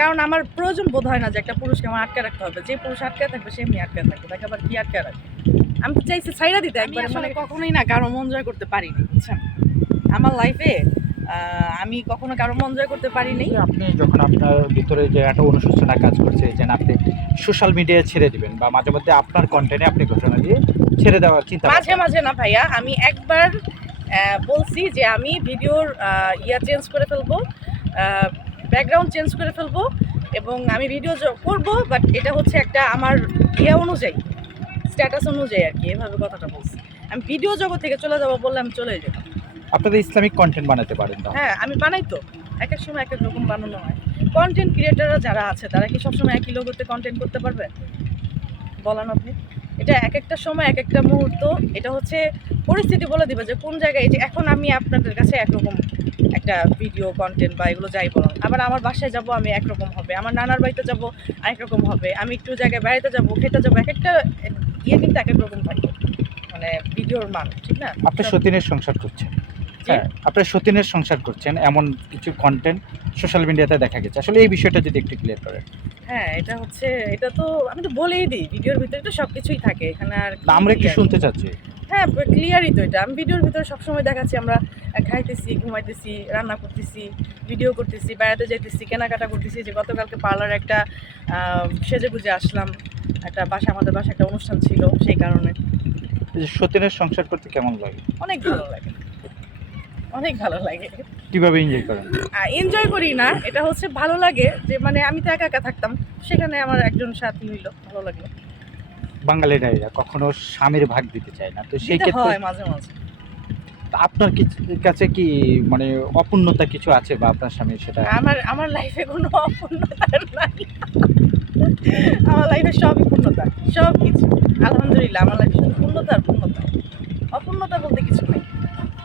কারণ আমার প্রয়োজন বোধ হয় না যে একটা পুরুষকে আমার আটকে রাখতে হবে। যে পুরুষ আটকে থাকবে সে এমনি আটকে থাকবে। তাকে আবার কি আটকে রাখবে? আমি তো চাইছি সাইরা দিতে একবার মানে কখনোই না কারও মন জয় করতে পারিনি বুঝছেন? আমার লাইফে আমি কখনো কারও মন জয় করতে পারিনি। যে আপনি যখন আপনার ভিতরে যে একটা অনুশোচনা কাজ করছে যে আপনি সোশ্যাল মিডিয়ায় ছেড়ে দিবেন বা মাঝে মধ্যে আপনার কন্টেন্টে আপনি ঘটনা দিয়ে ছেড়ে দেওয়ার চিন্তা মাঝে মাঝে না ভাইয়া আমি একবার বলছি যে আমি ভিডিওর ইয়া চেঞ্জ করে ফেলব। ব্যাকগ্রাউন্ড চেঞ্জ করে ফেলব এবং আমি ভিডিও করব বাট এটা হচ্ছে একটা আমার ইয়া অনুযায়ী স্ট্যাটাস অনুযায়ী আর কি এভাবে কথাটা বলছি। আমি ভিডিও জগৎ থেকে চলে যাব বললে আমি চলে যাব আপনাদের ইসলামিক কন্টেন্ট বানাতে পারেন হ্যাঁ আমি বানাই তো। এক এক সময় এক এক রকম বানানো হয়। কন্টেন্ট ক্রিয়েটাররা যারা আছে তারা কি সবসময় একই লোগোতে কন্টেন্ট করতে পারবে? বলেন আপনি। এটা এক একটা সময় এক একটা মুহূর্ত। এটা হচ্ছে পরিস্থিতি বলে দিবে যে কোন জায়গায় যে এখন আমি আপনাদের কাছে একরকম একটা ভিডিও কন্টেন্ট বা এগুলো যাই বলুন আবার আমার বাসায় যাব আমি একরকম হবে। আমার নানার বাড়িতে যাব আরেক রকম হবে। আমি একটু জায়গায় বেড়াতে যাব খেতে যাব এক একটা ইয়ে কিন্তু এক এক রকম থাকবে মানে ভিডিওর মান ঠিক না? আপনি সতীনের সংসার করছেন। হ্যাঁ আপনি সতীনের সংসার করছেন এমন কিছু কন্টেন্ট সোশ্যাল মিডিয়াতে দেখা গেছে। আসলে এই বিষয়টা যদি একটু ক্লিয়ার করেন। হ্যাঁ এটা হচ্ছে এটা তো আমি তো বলেই দিই ভিডিওর ভিতরে তো সব কিছুই থাকে। এখানে আর আমরা একটু শুনতে চাচ্ছি। হ্যাঁ ক্লিয়ারই তো এটা। আমি ভিডিওর ভিতরে সবসময় দেখাচ্ছি আমরা খাইতেছি ঘুমাইতেছি রান্না করতেছি ভিডিও করতেছি বেড়াতে যাইতেছি কেনাকাটা করতেছি যে গতকালকে পার্লার একটা সেজে গুজে আসলাম। একটা বাসা আমাদের বাসা একটা অনুষ্ঠান ছিল সেই কারণে। যে সতীনের সংসার করতে কেমন লাগে? অনেক ভালো লাগে। অনেক ভালো লাগে। কীভাবে এনজয় করেন? এনজয় করি না এটা হচ্ছে ভালো লাগে যে মানে আমি তো একা একা থাকতাম সেখানে আমার একজন সাথী হইল ভালো লাগল। বাঙালি নারীরা কখনো স্বামীর ভাগ দিতে চায় না। তো সেই ক্ষেত্রে মাঝে মাঝে। আপনার কিছু- কি মানে অপূর্ণতা কিছু আছে বা আপনার স্বামীর সেটা? আমার আমার লাইফে কোনো অপূর্ণতা নাই। আমার লাইফে সবই পূর্ণতা সব কিছু আলহামদুলিল্লাহ আমার লাইফে শুধু পূর্ণতা আর পূর্ণতা। অপূর্ণতা বলতে কিছু নেই।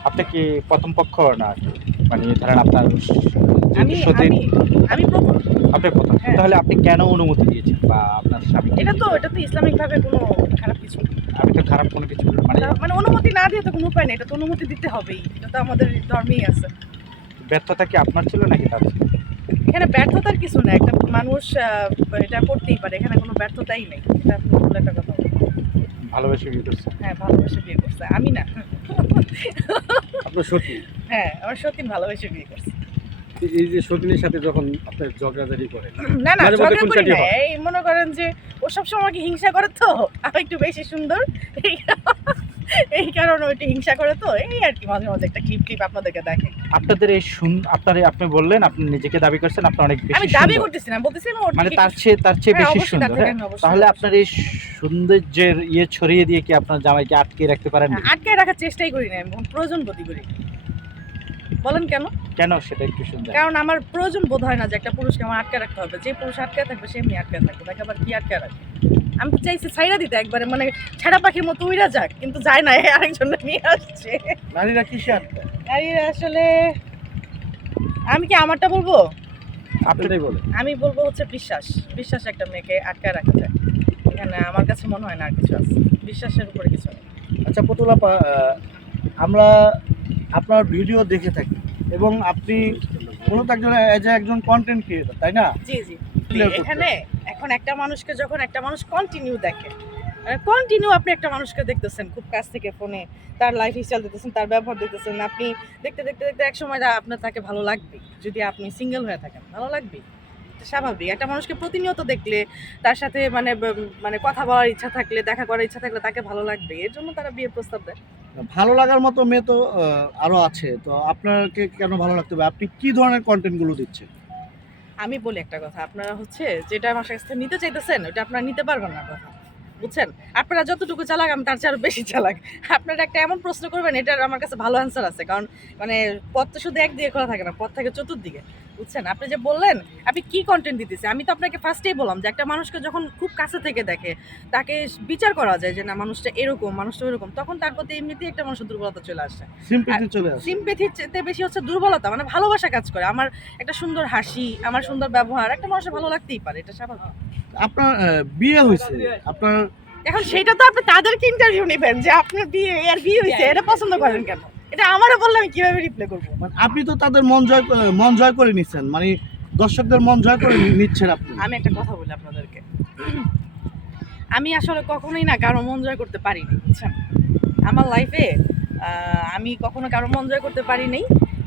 আপনি কি প্রথম পক্ষ না? মানে ধরেন আপনার আমি সতী আমি আপনি প্রথম। হ্যাঁ। তাহলে আপনি কেন অনুমতি দিয়েছেন বা আপনার স্বামী এটা তো এটা তো ইসলামিক ভাবে কোনো খারাপ কিছু। আমি তো খারাপ কোনো কিছু মানে মানে অনুমতি না দিয়ে তো কোনো উপায় নেই এটা তো অনুমতি দিতে হবেই। এটা তো আমাদের ধর্মেই আছে। ব্যর্থতা কি আপনার ছিল নাকি তার ছিল? এখানে ব্যর্থতার কিছু না একটা মানুষ এটা করতেই পারে এখানে কোনো ব্যর্থতাই নেই। এটা আপনি একটা কথা ভালোবেসে বিয়ে করছেন হ্যাঁ ভালোবেসে বিয়ে করছে। আমি না। আপনার সতী হ্যাঁ আমার সত্যি ভালোবেসে বিয়ে করছে এই যে সতীনের সাথে যখন আপনার ঝগড়াঝাড়ি করেন না না ঝগড়া করি না এই মনে করেন যে ও সবসময় আমাকে হিংসা করে তো আমি একটু বেশি সুন্দর এই কারণে ওইটা হিংসা করে তো এই আর কি মাঝে মাঝে একটা ক্লিপ ক্লিপ আপনাদেরকে দেখে আপনাদের এই শুন আপনার আপনি বললেন আপনি নিজেকে দাবি করছেন আপনি অনেক বেশি আমি দাবি। করতেছি না বলতেছি মানে তার চেয়ে তার চেয়ে হ্যাঁ, বেশি সুন্দর হ্যাঁ? তাহলে আপনার এই সৌন্দর্যের ইয়ে ছড়িয়ে দিয়ে কি আপনার জামাইকে আটকে রাখতে পারেন আটকে রাখার চেষ্টাই করি না আমি প্রয়োজন বোধই করি। বলেন কেন? কেন সেটা একটু শুনতে। কারণ আমার প্রয়োজন বোধ হয় না যে একটা পুরুষকে আমার আটকে রাখতে হবে। যে পুরুষ আটকে থাকবে সে এমনি আটকে থাকবে। তাকে আবার কি আটকে রাখবে? আমি তো চাইছি সাইরা দিতে একবারে মানে ছেঁড়া পাখির মতো উইরা যাক কিন্তু যায় না আরেকজন নিয়ে আসছে। নারীরা কিসে আটকা? আরে আসলে আমি কি আমারটা বলব? আপনারাই বলে আমি বলব হচ্ছে বিশ্বাস। বিশ্বাস একটা মেয়েকে আটকায় রাখা যায়। এখানে আমার কাছে মনে হয় না আর কিছু আছে। বিশ্বাসের উপরে কিছু আচ্ছা পুতুলাপা আমরা আপনার ভিডিও দেখে থাকি। এবং আপনি মূলত একজন এজ একজন কন্টেন্ট ক্রিয়েটর তাই না? জি জি। এখানে এখন একটা মানুষকে যখন একটা মানুষ কন্টিনিউ দেখে কন্টিনিউ আপনি একটা মানুষকে দেখতেছেন খুব কাছ থেকে ফোনে তার লাইফ স্টাইল দেখতেছেন তার ব্যবহার দেখতেছেন আপনি দেখতে দেখতে দেখতে এক সময় আপনার তাকে ভালো লাগবে। যদি আপনি সিঙ্গেল হয়ে থাকেন ভালো লাগবে স্বাভাবিক। একটা মানুষকে প্রতিনিয়ত দেখলে তার সাথে মানে মানে কথা বলার ইচ্ছা থাকলে দেখা করার ইচ্ছা থাকলে তাকে ভালো লাগবে। এর জন্য তারা বিয়ের প্রস্তাব দেয়। ভালো লাগার মতো মেয়ে তো আরও আরও আছে। তো আপনাকে কেন ভালো লাগতে হবে? আপনি কি ধরনের কন্টেন্টগুলো দিচ্ছেন? আমি বলি একটা কথা, আপনারা হচ্ছে যেটা আমার কাছ থেকে নিতে চাইতেছেন ওটা আপনারা নিতে পারবেন না কথা। বুঝছেন? আপনারা যতটুকু চালাক আমি তার চেয়ে আরও বেশি চালাক। আপনারা একটা এমন প্রশ্ন করবেন এটার আমার কাছে ভালো অ্যান্সার আছে। কারণ মানে পথ তো শুধু একদিকে খোলা থাকে না পথ থাকে চতুর্দিকে। বুঝছেন? আপনি যে বললেন আপনি কি কন্টেন্ট দিতেছে? আমি তো আপনাকে ফার্স্টেই বললাম যে একটা মানুষকে যখন খুব কাছে থেকে দেখে তাকে বিচার করা যায় যে না মানুষটা এরকম মানুষটা এরকম তখন তার প্রতি এমনিতেই একটা মানুষের দুর্বলতা চলে আসে। সিম্পলি চলে আসে। সিম্পেথির চেয়ে বেশি হচ্ছে দুর্বলতা মানে ভালোবাসা কাজ করে। আমার একটা সুন্দর হাসি আমার সুন্দর ব্যবহার একটা মানুষের ভালো লাগতেই পারে এটা স্বাভাবিক। আপনার বিয়ে হয়েছে। আপনার এখন সেটা তো আপনি তাদেরকে ইন্টারভিউ নেবেন যে আপনার বিয়ে আর বিয়ে হয়েছে এটা পছন্দ করেন কেন? এটা আমারও বললে আমি কীভাবে রিপ্লাই করব? মানে আপনি তো তাদের মন জয় মন জয় করে নিচ্ছেন মানে দর্শকদের মন জয় করে নিচ্ছেন আপনি। আমি একটা কথা বলি আপনাদেরকে। আমি আসলে কখনোই না কারও মন জয় করতে পারিনি বুঝছেন? আমার লাইফে আমি কখনো কারও মন জয় করতে পারি নাই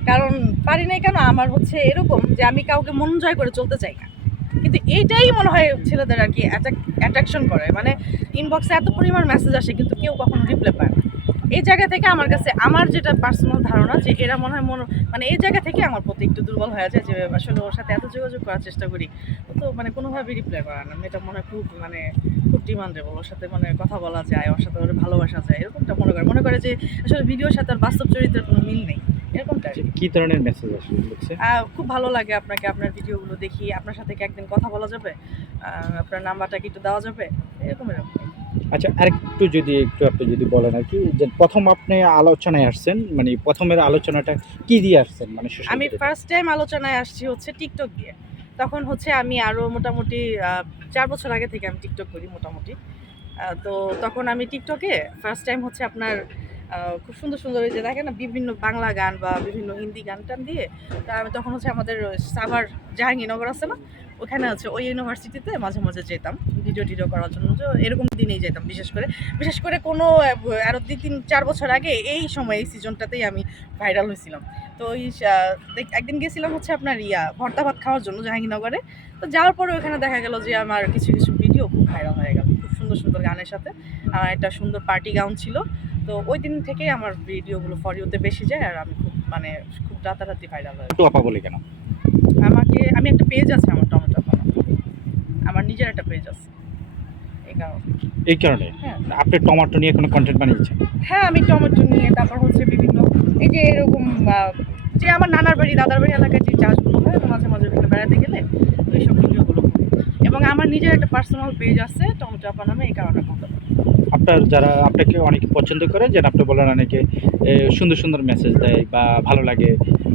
কারণ পারি নাই কেন? আমার হচ্ছে এরকম যে আমি কাউকে মন জয় করে চলতে চাই না। কিন্তু এইটাই মনে হয় ছেলেদের আর কি অ্যাট্রাকশন করে। মানে ইনবক্সে এত পরিমাণ মেসেজ আসে, কিন্তু কেউ কখনো রিপ্লাই পায় না। এই জায়গা থেকে আমার কাছে, আমার যেটা পার্সোনাল ধারণা যে এরা মনে হয় মনে মানে এই জায়গা থেকে আমার প্রতি একটু দুর্বল হয়ে যায় যে আসলে ওর সাথে এত যোগাযোগ করার চেষ্টা করি। তো মানে কোনোভাবে রিপ্লাই করা না। এটা মনে হয় খুব মানে খুব ডিমান্ডেবল ওর সাথে মানে কথা বলা যায়, ওর সাথে ওর ভালোবাসা যায়, এরকমটা মনে করে। মনে করে যে আসলে ভিডিওর সাথে আর বাস্তব চরিত্রের কোনো মিল নেই। এরকমটা আর কি। ধরনের মেসেজ লিখছে খুব ভালো লাগে আপনাকে আপনার ভিডিওগুলো দেখি। আপনার সাথে কি একদিন কথা বলা যাবে? আপনার নাম্বারটা কি একটু দেওয়া যাবে? এরকম এরকম। আচ্ছা আরেকটু যদি একটু আপনি যদি বলেন আর কি যে প্রথম আপনি আলোচনায় আসছেন মানে প্রথমের আলোচনাটা কি দিয়ে আসছেন মানে আমি ফার্স্ট টাইম আলোচনায় আসছি হচ্ছে টিকটক দিয়ে। তখন হচ্ছে আমি আরও মোটামুটি চার বছর আগে থেকে আমি টিকটক করি মোটামুটি। তো তখন আমি টিকটকে ফার্স্ট টাইম হচ্ছে আপনার খুব সুন্দর সুন্দর যে দেখেন না বিভিন্ন বাংলা গান বা বিভিন্ন হিন্দি গান টান দিয়ে তা আমি তখন হচ্ছে আমাদের সাভার জাহাঙ্গীরনগর আছে না ওখানে হচ্ছে ওই ইউনিভার্সিটিতে মাঝে মাঝে যেতাম ভিডিও টিডিও করার জন্য তো এরকম দিনেই যেতাম বিশেষ করে। বিশেষ করে কোনো আহ, আরও দুই তিন চার বছর আগে এই সময় এই সিজনটাতেই আমি ভাইরাল হয়েছিলাম। তো ওই একদিন গেছিলাম হচ্ছে আপনার ইয়া ভর্তা ভাত খাওয়ার জন্য জাহাঙ্গীরনগরে তো যাওয়ার পরে ওখানে দেখা গেল যে আমার কিছু কিছু ভিডিও খুব ভাইরাল হয়ে গেল। সুন্দর সুন্দর গানের সাথে। আমার একটা সুন্দর পার্টি গাউন ছিল। তো ওই দিন থেকেই আমার ভিডিওগুলো ফরিওতে বেশি যায় আর আমি খুব মানে খুব রাতারাতি ভাইরাল হয় আপা বলে কেন? আমাকে আমি একটা পেজ আছে আমার টমেটো বানানো আমার নিজের একটা পেজ আছে। এই কারণে। এই কারণে? হ্যাঁ। আপনি টমেটো নিয়ে কোনো কন্টেন্ট বানিয়েছেন? হ্যাঁ আমি টমেটো নিয়ে তারপর হচ্ছে বিভিন্ন এই যে এরকম যে আমার নানার বাড়ি দাদার বাড়ি এলাকায় যে চাষগুলো হয় মাঝে মাঝে ওখানে বেড়াতে গেলে তো এইসব ভিডিওগুলো করি। এবং আমার নিজের একটা পার্সোনাল পেজ আছে টমেটো আপা নামে এই কারণে আপনার যারা আপনাকে অনেকে পছন্দ করে যেন আপনি বলেন অনেকে সুন্দর সুন্দর মেসেজ দেয় বা ভালো লাগে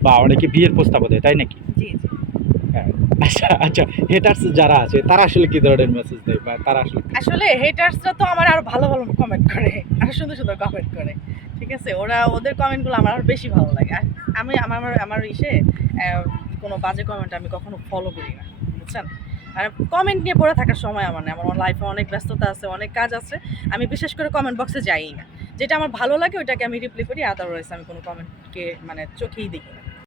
বা অনেকে বিয়ের প্রস্তাবও দেয় তাই নাকি? জি জি। আচ্ছা আচ্ছা হেটার্স যারা আছে তারা আসলে কি ধরনের মেসেজ দেয় বা তারা আসলে আসলে হেটার্সরা তো আমার আরও ভালো ভালো কমেন্ট করে আরও সুন্দর সুন্দর কমেন্ট করে ঠিক আছে? ওরা ওদের কমেন্টগুলো আমার আরও বেশি ভালো লাগে। আমি আমার আমার ইসে কোনো বাজে কমেন্ট আমি কখনো ফলো করি না বুঝছেন? আর কমেন্ট নিয়ে পড়ে থাকার সময় আমার নেই। আমার লাইফে অনেক ব্যস্ততা আছে, অনেক কাজ আছে। আমি বিশেষ করে কমেন্ট বক্সে যাই না। যেটা আমার ভালো লাগে ওইটাকে আমি রিপ্লাই করি আদারওয়াইজ আমি কোনো কমেন্টকে মানে চোখেই দেখি না।